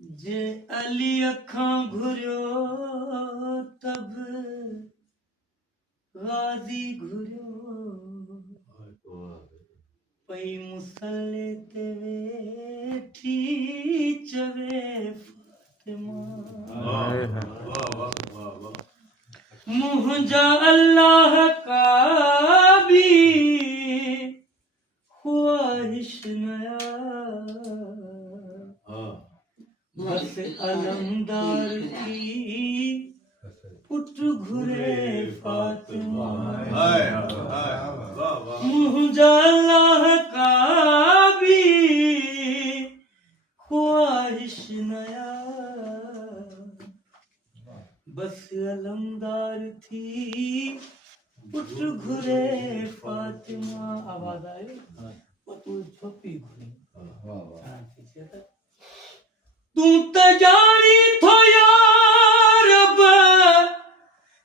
जे अली अखां घुरियो तब गाज़ी घुरियो पई मुसल्ले ते वेठी चवे फातिमा मुंहिंजा अल्लाह का भी ख्वाहिश नया बस अलमदार की पुट घुरे फातिमा मुंहिंजा अल्लाह का भी ख्वाहिश नया बस अलमदार थी पुट घुरे फातिमा आवाज आयो तू छोपी घुरी तू त जानी थो यार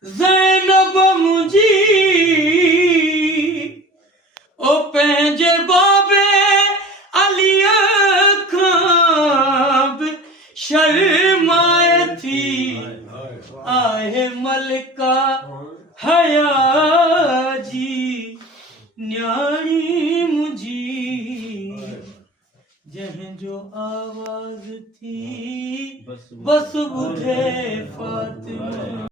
ज़ैनब मुंहिंजी ओ पंहिंजे बाबे अलीअ खां बि शर्माए थी आहे मलिका हया जी न्याणी मुंहिंजी जंहिंजो आवाज़ थी बस ॿुधे फातिमा